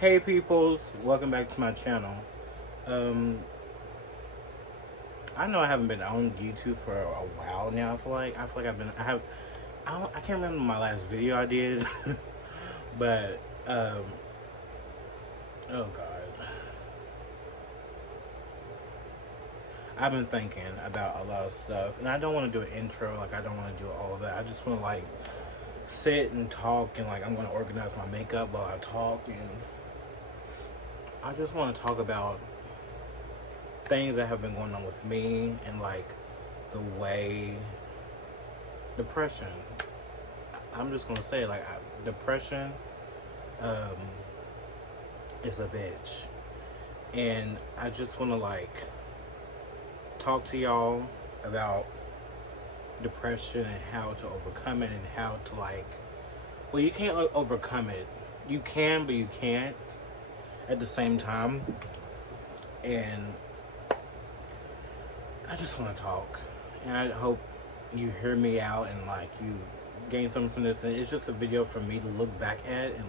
Hey peoples, welcome back to my channel. Um, I know I haven't been on YouTube for a while now. I can't remember my last video I did, but oh god, I've been thinking about a lot of stuff, and I don't want to do an intro. Like I don't want to do all of that. I just want to sit and talk, and I'm going to organize my makeup while I talk, and I just want to talk about things that have been going on with me and the way depression. I'm just gonna say depression is a bitch, and I just want to talk to y'all about depression and how to overcome it and how to well, you can't overcome it. You can, but you can't at the same time. And I just want to talk, and I hope you hear me out and you gain something from this. And it's just a video for me to look back at in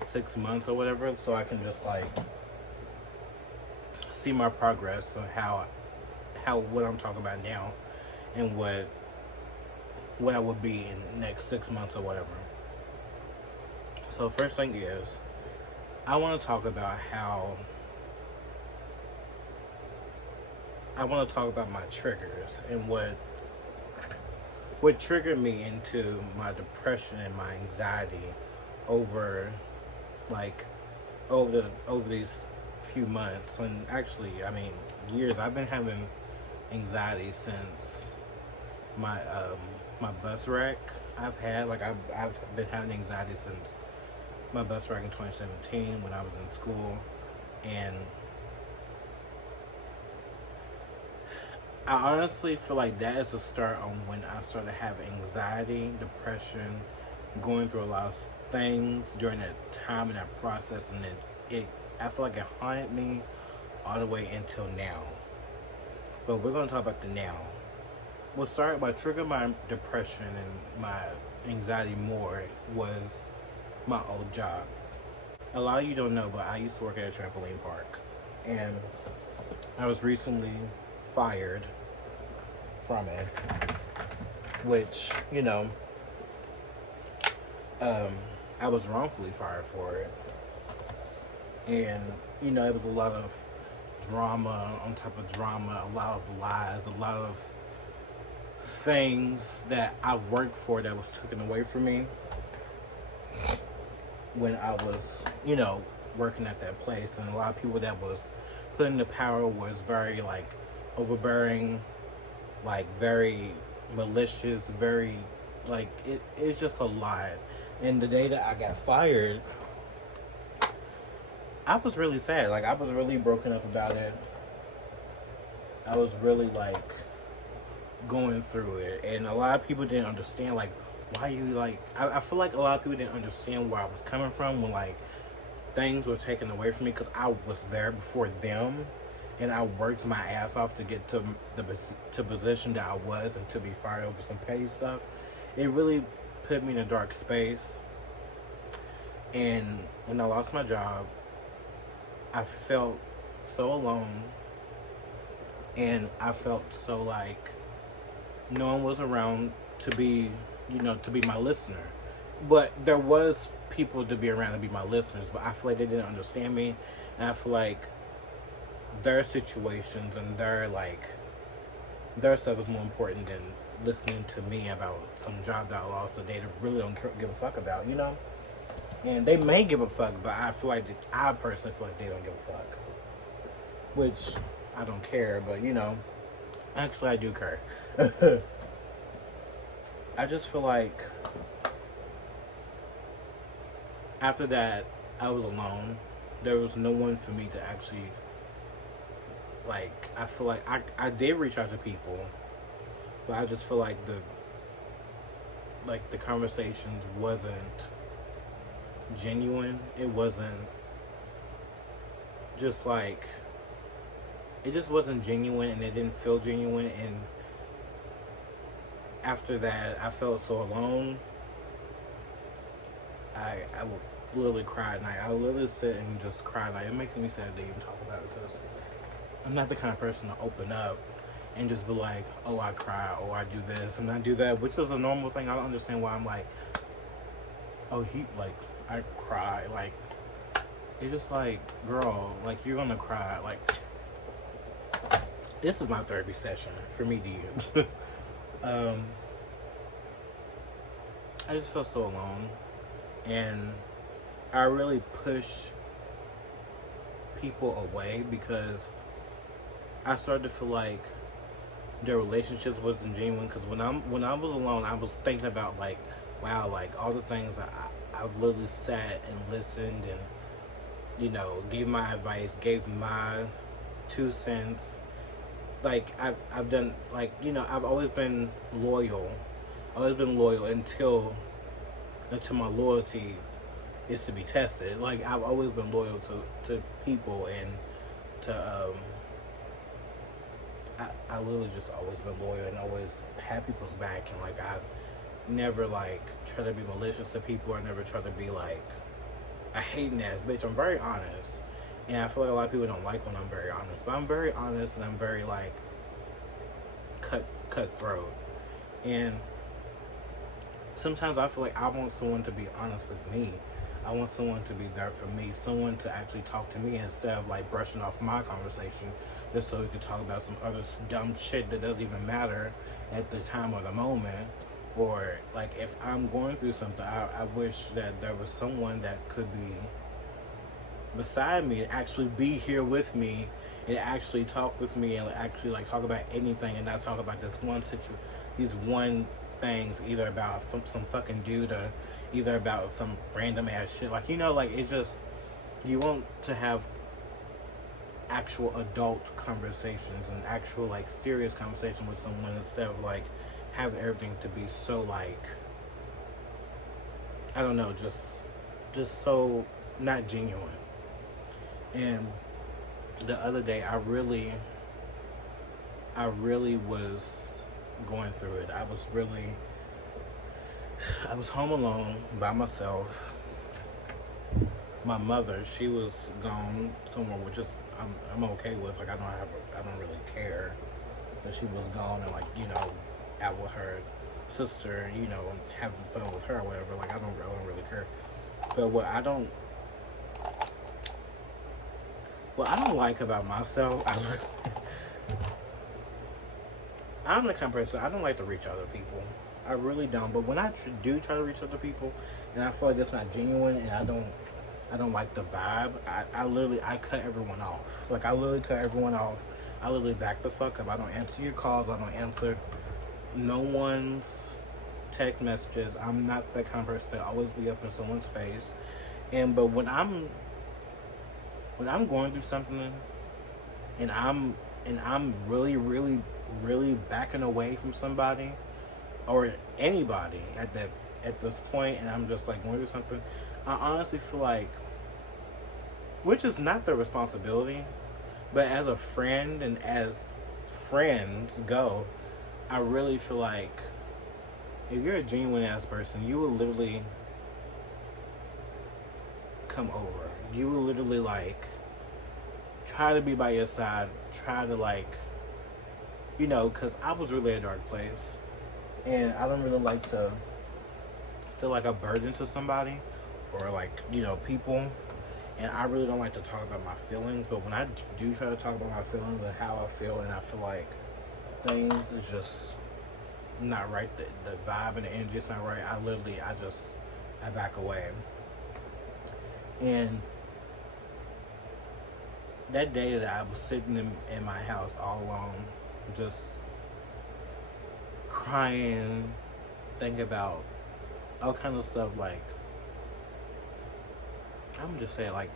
6 months or whatever, so I can just see my progress of how what I'm talking about now and what I would be in the next 6 months or whatever. So first thing is, I want to talk about my triggers and what triggered me into my depression and my anxiety over over these few months, and actually years. I've been having anxiety since my bus wreck. I've been having anxiety since my bus wreck in 2017 when I was in school, and I honestly feel like that is the start on when I started having anxiety, depression, going through a lot of things during that time and that process, and I feel like it haunted me all the way until now. But we're gonna talk about the now. What triggered my depression and my anxiety more was my old job. A lot of you don't know, but I used to work at a trampoline park, and I was recently fired from it, which I was wrongfully fired for it, and it was a lot of drama on top of drama, a lot of lies, a lot of things that I worked for that was taken away from me when I was working at that place. And a lot of people that was put in the power was very overbearing, very malicious, very it's just a lot. And the day that I got fired, I was really sad. I was really broken up about it. I was really going through it, and a lot of people didn't understand why you I feel like a lot of people didn't understand where I was coming from when things were taken away from me, because I was there before them, and I worked my ass off to get to the position that I was, and to be fired over some petty stuff. It really put me in a dark space. And when I lost my job, I felt so alone, and I felt so no one was around to be my listener. But there was people to be around to be my listeners, but I feel like they didn't understand me, and I feel like their situations and their stuff is more important than listening to me about some job that I lost that they really don't give a fuck about, And they may give a fuck, but I personally feel like they don't give a fuck, which I don't care. But actually I do care. I just feel like after that I was alone. There was no one for me to actually I feel like I did reach out to people, but I just feel like the conversations wasn't genuine. It wasn't just it just wasn't genuine, and it didn't feel genuine. And after that I felt so alone. I literally cry at night. I literally sit and just cry at night. It makes me sad to even talk about it because I'm not the kind of person to open up and just be like, oh, I cry, or I do this and I do that, which is a normal thing. I don't understand why I'm like, oh, like, I cry. Like, it's just like, girl, like, you're gonna cry. Like, this is my therapy session for me to you. um, I just feel so alone. And I really push people away because I started to feel like their relationships wasn't genuine. Because when I was alone, I was thinking about like, wow, like all the things I've literally sat and listened and gave my advice, gave my 2 cents. Like I've done, like, I've always been loyal. Always been loyal until my loyalty is to be tested. Like I've always been loyal to people and to I literally just always been loyal and always had people's back, and like I never like try to be malicious to people. I never try to be like a hating ass bitch. I'm very honest. And I feel like a lot of people don't like when I'm very honest. But I'm very honest and I'm very like cutthroat. And sometimes I feel like I want someone to be honest with me. I want someone to be there for me. Someone to actually talk to me instead of like brushing off my conversation just so we could talk about some other dumb shit that doesn't even matter at the time or the moment. Or like if I'm going through something, I wish that there was someone that could be beside me, actually be here with me and actually talk with me and actually like talk about anything and not talk about these one things, either about some fucking dude or either about some random ass shit. Like, like it just, you want to have actual adult conversations and actual like serious conversation with someone instead of like having everything to be so like, I don't know, just so not genuine. And the other day I really was going through it. I was home alone by myself. My mother, she was gone somewhere, which is I'm okay with. Like I don't really care that she was gone and like out with her sister, having fun with her or whatever. Like I don't really care. But what I don't like about myself, I'm the kind of person, I don't like to reach other people. I really don't. But when I do try to reach other people, and I feel like it's not genuine, and I don't like the vibe, I cut everyone off. Like I literally cut everyone off. I literally back the fuck up. I don't answer your calls. I don't answer no one's text messages. I'm not that kind of person that always be up in someone's face. But when I'm going through something and I'm really, really, really backing away from somebody or anybody at this point, and I'm just like going through something, I honestly feel like, which is not their responsibility, but as a friend and as friends go, I really feel like if you're a genuine ass person, you will literally come over. You will literally like try to be by your side, try to like, because I was really a dark place, and I don't really like to feel like a burden to somebody or like people, and I really don't like to talk about my feelings. But when I do try to talk about my feelings and how I feel, and I feel like things is just not right, the vibe and the energy is not right, I back away. And that day that I was sitting in my house all alone, just crying, thinking about all kinds of stuff, like, I'm just saying, like,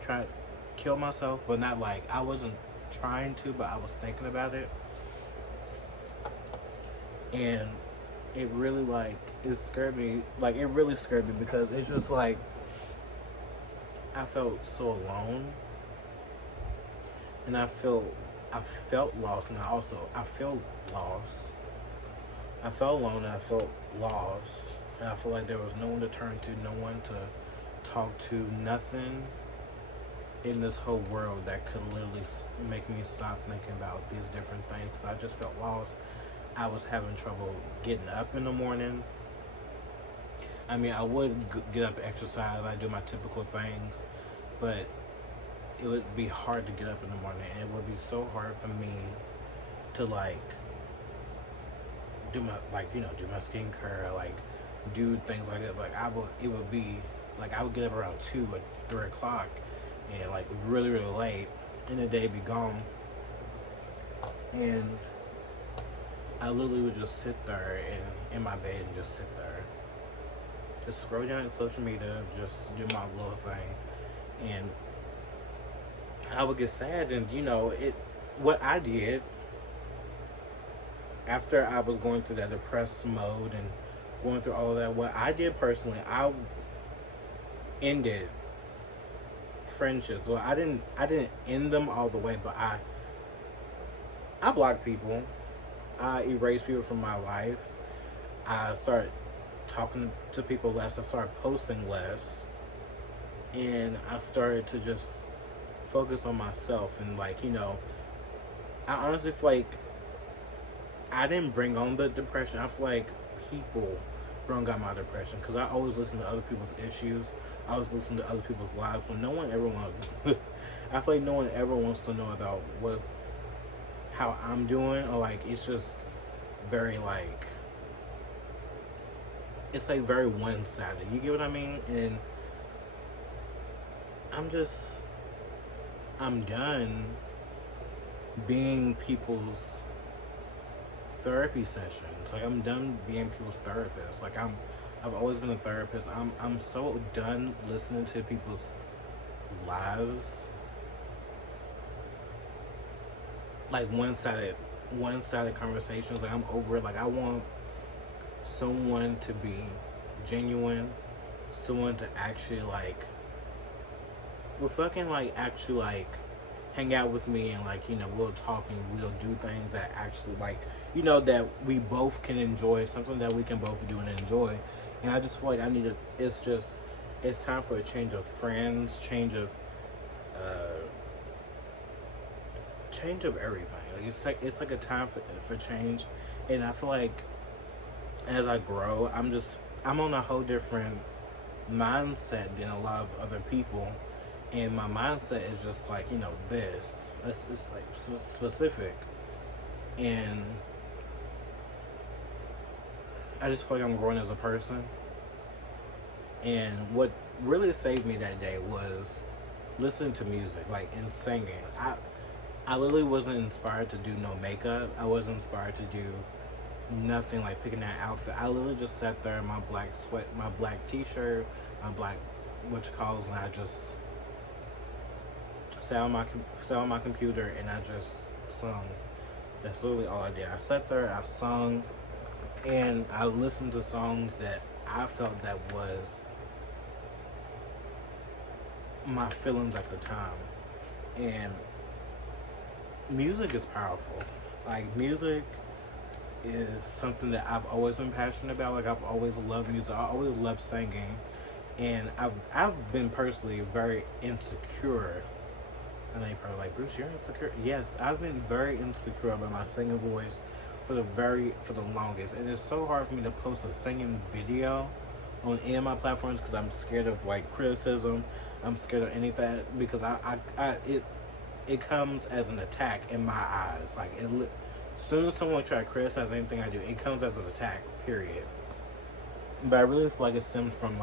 try to kill myself, but not like, I wasn't trying to, but I was thinking about it. And it really, like, it scared me. Like, it really scared me because it's just like, I felt so alone. And I felt lost, and I felt lost. I felt alone and I felt lost. And I feel like there was no one to turn to, no one to talk to, nothing in this whole world that could literally make me stop thinking about these different things. I just felt lost. I was having trouble getting up in the morning. I mean, I would get up and exercise. I do my typical things, but it would be hard to get up in the morning, and it would be so hard for me to like do my do my skincare, like do things like that. Like it would be like I would get up around 2 or 3 o'clock, and like really really late, and the day be gone, and I literally would just sit there and in my bed and just sit there, just scroll down social media, just do my little thing, and I would get sad. And what I did after I was going through that depressed mode and going through all of that, what I did personally, I ended friendships. Well, I didn't end them all the way, but I blocked people. I erased people from my life. I started talking to people less. I started posting less, and I started to just focus on myself. And I honestly feel like I didn't bring on the depression. I feel like people brought on my depression, because I always listen to other people's issues. I always listen to other people's lives, but no one ever wants. I feel like no one ever wants to know about how I'm doing, or it's just very it's very one-sided. You get what I mean? And I'm done being people's therapy sessions. I'm done being people's therapist. I've always been a therapist. I'm so done listening to people's lives. One-sided conversations. I'm over it. I want someone to be genuine, someone to actually actually hang out with me, and we'll talk and we'll do things that actually that we both can enjoy, something that we can both do and enjoy. And I just feel like it's time for a change of friends, change of everything. It's like a time for change. And I feel like as I grow, I'm on a whole different mindset than a lot of other people. And my mindset is just this. It's specific. And I just feel like I'm growing as a person. And what really saved me that day was listening to music, and singing. I literally wasn't inspired to do no makeup. I wasn't inspired to do nothing picking that outfit. I literally just sat there in my black t-shirt, my black and I just sat on my computer and I just sung. That's literally all I did. I sat there, I sung, and I listened to songs that I felt that was my feelings at the time. And music is powerful. Music is something that I've always been passionate about. I've always loved music. I always loved singing. And I've been personally very insecure. I know you're probably Bruce, you're insecure. Yes, I've been very insecure about my singing voice for the longest. And it's so hard for me to post a singing video on any of my platforms, because I'm scared of criticism. I'm scared of anything, because it comes as an attack in my eyes. As soon as someone try to criticize anything I do, it comes as an attack, period. But I really feel like it stems from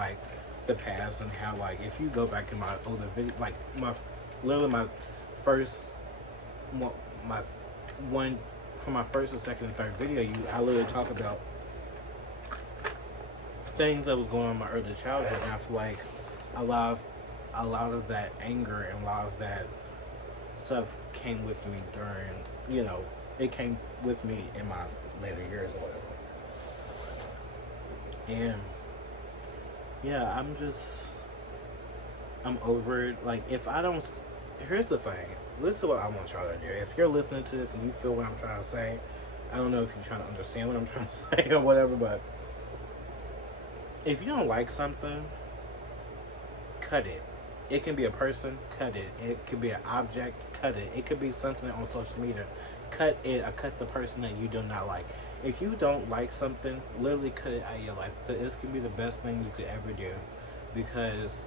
the past, and how if you go back in my older video, my first from my first and second and third video, I literally talk about things that was going on in my early childhood. And I feel like a lot of that anger and a lot of that stuff came with me during, it came with me in my later years or whatever. And yeah, I'm over it. Here's the thing. Listen to what I want y'all to do. If you're listening to this and you feel what I'm trying to say, I don't know if you're trying to understand what I'm trying to say or whatever, but if you don't like something, cut it. It can be a person, cut it. It could be an object, cut it. It could be something on social media, cut it. Or cut the person that you do not like. If you don't like something, literally cut it out of your life. Because this can be the best thing you could ever do. Because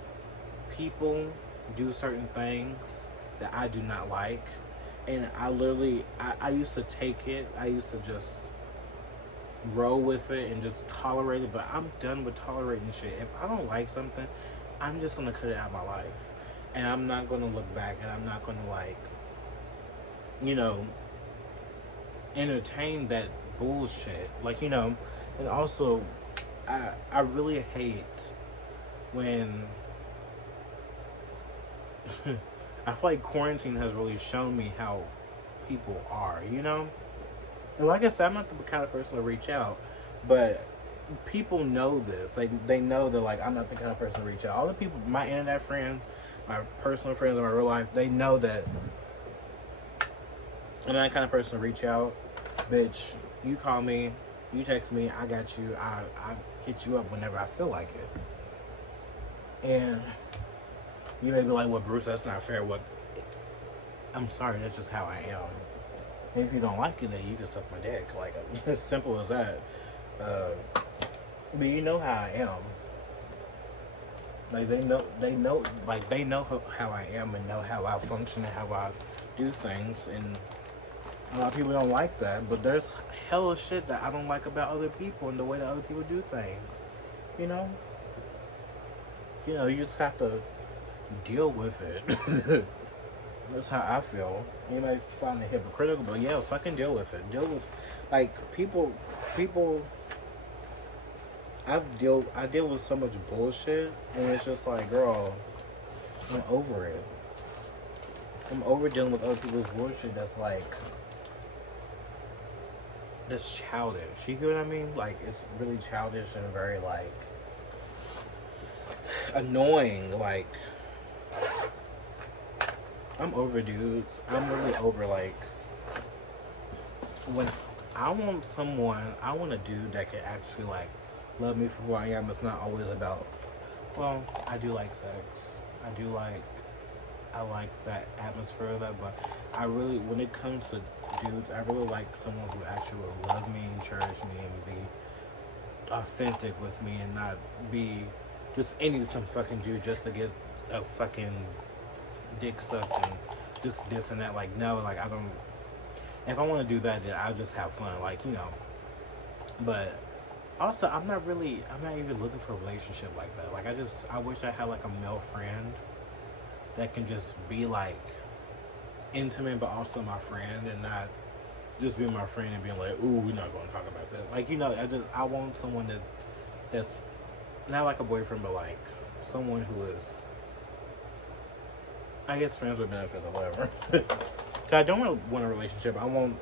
people do certain things that I do not like. And I used to take it. I used to just roll with it and just tolerate it. But I'm done with tolerating shit. If I don't like something, I'm just gonna cut it out of my life, and I'm not gonna look back, and I'm not gonna like, you know, entertain that bullshit. Like, and also, I really hate when I feel like quarantine has really shown me how people are. And like I said, I'm not the kind of person to reach out, but people know this. Like, they know that, like, I'm not the kind of person to reach out. All the people, my internet friends, my personal friends in my real life, they know that I'm not the kind of person to reach out. Bitch, you call me, you text me, I got you. I hit you up whenever I feel like it. And you may be like, well, Bruce, that's not fair. What? I'm sorry, that's just how I am. If you don't like it, then you can suck my dick. Like, as simple as that. But you know how I am. Like, they know how I am and know how I function and how I do things. And a lot of people don't like that. But there's hella shit that I don't like about other people and the way that other people do things. You know? You just have to deal with it. That's how I feel. You might find it hypocritical, but yeah, fucking deal with it. Deal with, like, people. I deal with so much bullshit, and it's just like, girl, I'm over it. I'm over dealing with other people's bullshit. That's childish. You get what I mean? Like, it's really childish and very, like, annoying. Like, I'm over dudes. I'm really over, like, when I want a dude that can actually, like, love me for who I am. It's not always about, well, I do like sex. I like that atmosphere of that, but when it comes to dudes, I really like someone who actually will love me and cherish me and be authentic with me and not be just some fucking dude just to get a fucking dick sucked and just this and that. Like, no, like, I don't. If I want to do that, then I'll just have fun, like, But also, I'm not even looking for a relationship like that. Like, I wish I had, like, a male friend that can just be, like, intimate, but also my friend, and not just be my friend and being like, ooh, we're not going to talk about that. Like, I want someone that's not like a boyfriend, but, like, someone who is, I guess, friends with benefits or whatever. Cause I don't want a relationship. I do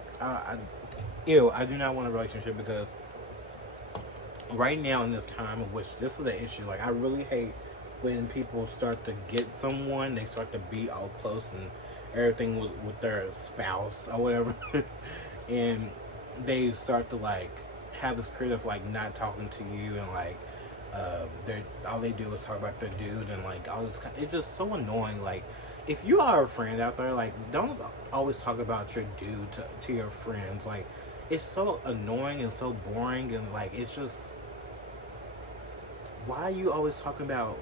not want a relationship because right now in this time of which this is the issue. Like, I really hate when people start to get someone, they start to be all close and everything with their spouse or whatever, and they start to, like, have this period of, like, not talking to you, and, like, all they do is talk about their dude and, like, all this it's just so annoying. Like, if you are a friend out there, like, don't always talk about your dude to your friends. Like, it's so annoying and so boring, and, like, it's just, why are you always talking about,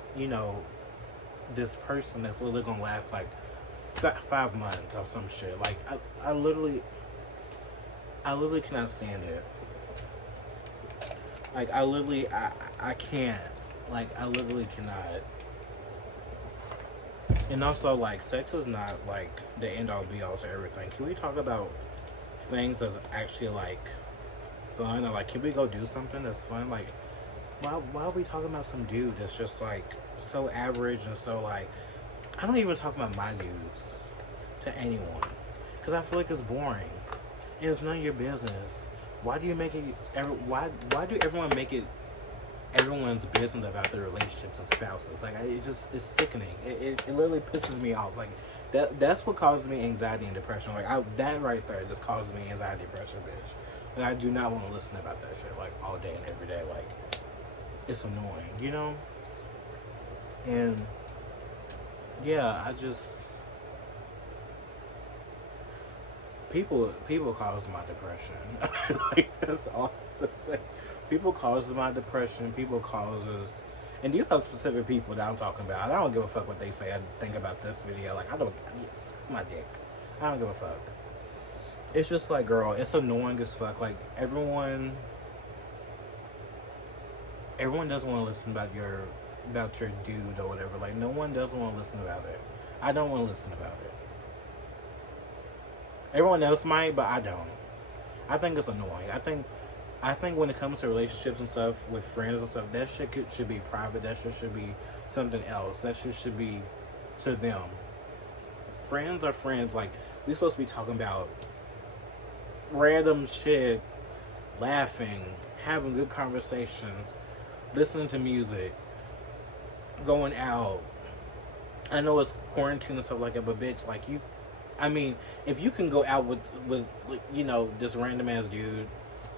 this person that's literally gonna last, like, 5 months or some shit? Like, I literally cannot stand it. Like, I can't. Like, I literally cannot. And also, like, sex is not, like, the end-all be-all to everything. Can we talk about things that's actually, like, fun? Or, like, can we go do something that's fun? Like, why are we talking about some dude that's just, like, so average and so, like, I don't even talk about my dudes to anyone. Because I feel like it's boring. And it's none of your business. Why do you make it, why do everyone make it everyone's business about their relationships and spouses? Like, it's sickening. It literally pisses me off. Like, that's what causes me anxiety and depression. Like, that right there just causes me anxiety and depression, bitch. Like, I do not want to listen about that shit, like, all day and every day. Like, it's annoying, you know? And yeah, I just people cause my depression. Like that's all I have to say. People causes my depression. People causes, and these are specific people that I'm talking about. I don't give a fuck what they say. I think about this video. Like I don't, suck my dick. I don't give a fuck. It's just like, girl, it's annoying as fuck. Like everyone doesn't want to listen about your dude or whatever. Like no one doesn't want to listen about it. I don't want to listen about it. Everyone else might, but I don't. I think it's annoying. I think when it comes to relationships and stuff with friends and stuff, that shit should be private. That shit should be something else. That shit should be to them. Friends are friends. Like we supposed to be talking about random shit, laughing, having good conversations, listening to music, going out. I know it's quarantine and stuff like that, but bitch, like you, I mean, if you can go out with you know, this random ass dude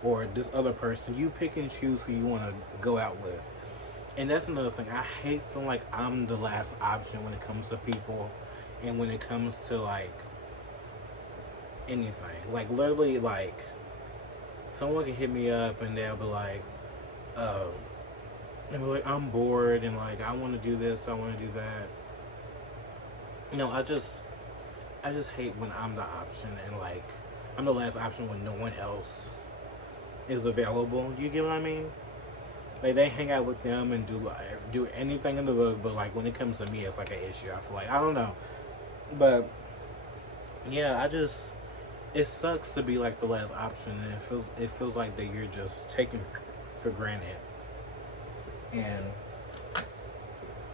or this other person, you pick and choose who you want to go out with. And that's another thing. I hate feeling like I'm the last option when it comes to people and when it comes to like anything. Like literally, like someone can hit me up and they'll be like, I'm bored and like I want to do this, I want to do that. You know, I just hate when I'm the option and like I'm the last option when no one else is available. You get what I mean? Like they hang out with them and do anything in the book, but like when it comes to me, it's like an issue. I feel like I don't know, but yeah, it sucks to be like the last option, and it feels like that you're just taken for granted. And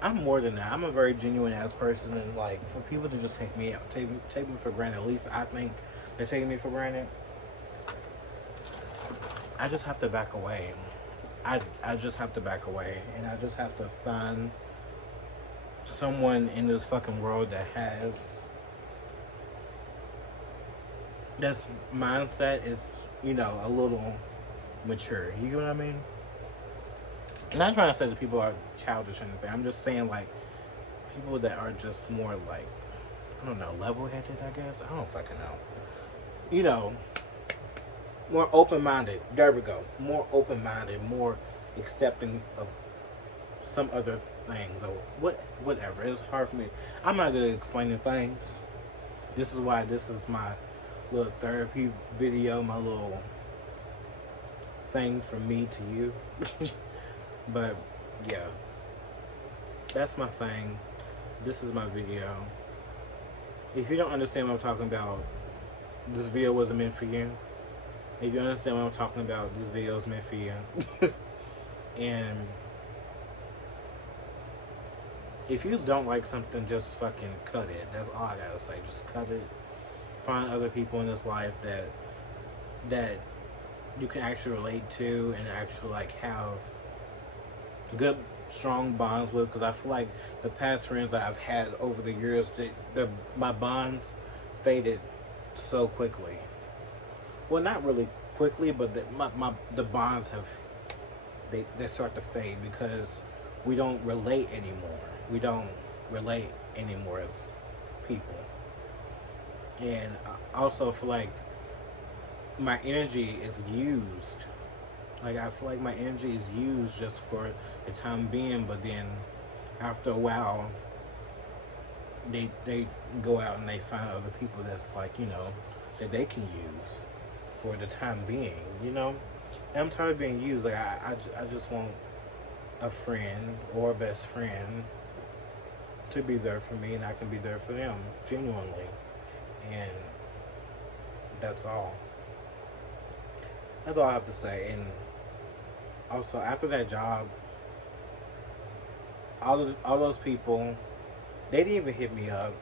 I'm more than that. I'm a very genuine ass person, and like for people to just take me for granted, at least I think they're taking me for granted. I just have to back away. I just have to back away, and I just have to find someone in this fucking world that has this mindset is, you know, a little mature. You get what I mean? I'm not trying to say that people are childish or anything. I'm just saying like people that are just more like, I don't know, level-headed, I guess. I don't fucking know. You know, more open-minded. There we go. More open-minded, more accepting of some other things or whatever. It's hard for me. I'm not good at explaining things. This is why this is my little therapy video, my little thing from me to you. But yeah, that's my thing. This is my video. If you don't understand what I'm talking about, this video wasn't meant for you. If you understand what I'm talking about, this video is meant for you. And if you don't like something, just fucking cut it. That's all I gotta say. Just cut it. Find other people in this life that you can actually relate to and actually like have good, strong bonds with. Because I feel like the past friends I've had over the years, my bonds faded so quickly. Well, not really quickly, but the bonds have they start to fade because we don't relate anymore. We don't relate anymore as people. And I also feel like my energy is used. Like I feel like my energy is used just for the time being, but then after a while they go out and they find other people that's like, you know, that they can use for the time being, you know? And I'm tired of being used. Like I just want a friend or a best friend to be there for me, and I can be there for them genuinely. And that's all. That's all I have to say. And also, after that job, all those people, they didn't even hit me up.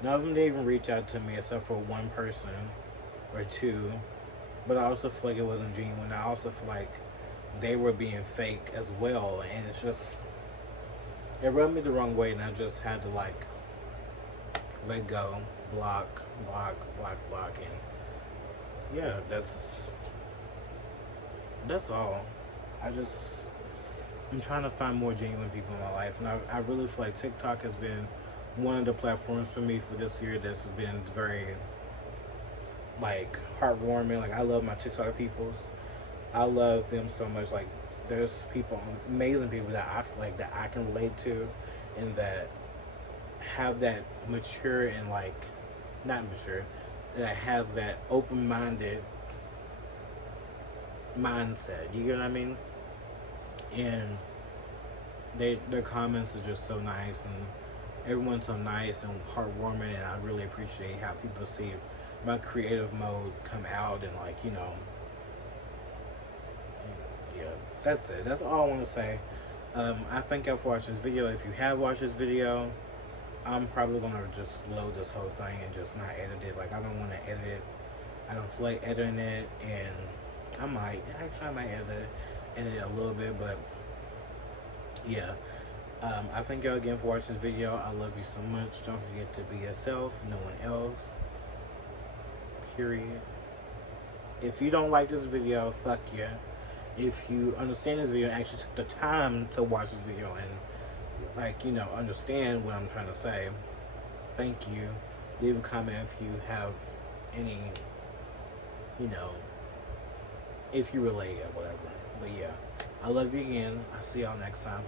None of them didn't even reach out to me except for one person or two. But I also feel like it wasn't genuine. I also feel like they were being fake as well. And it's just, it rubbed me the wrong way, and I just had to like let go, block, and yeah, that's all. I'm trying to find more genuine people in my life, and I really feel like TikTok has been one of the platforms for me for this year that's been very like heartwarming. Like I love my TikTok peoples. I love them so much. Like there's people, amazing people that I feel like that I can relate to, and that have that mature and like not mature, that has that open minded mindset. You get what I mean? And their comments are just so nice, and everyone's so nice and heartwarming, and I really appreciate how people see my creative mode come out, and like, you know, yeah, that's it. That's all I want to say. I thank y'all for watching this video. If you have watched this video, I'm probably gonna just load this whole thing and just not edit it. Like I don't want to edit it. I don't feel like editing it, and I might edit it a little bit, but yeah. I thank y'all again for watching this video. I love you so much. Don't forget to be yourself, no one else. Period. If you don't like this video, fuck yeah. If you understand this video and actually took the time to watch this video and like, you know, understand what I'm trying to say, thank you. Leave a comment if you have any, you know, if you relate or whatever. But yeah, I love you again. I'll see y'all next time.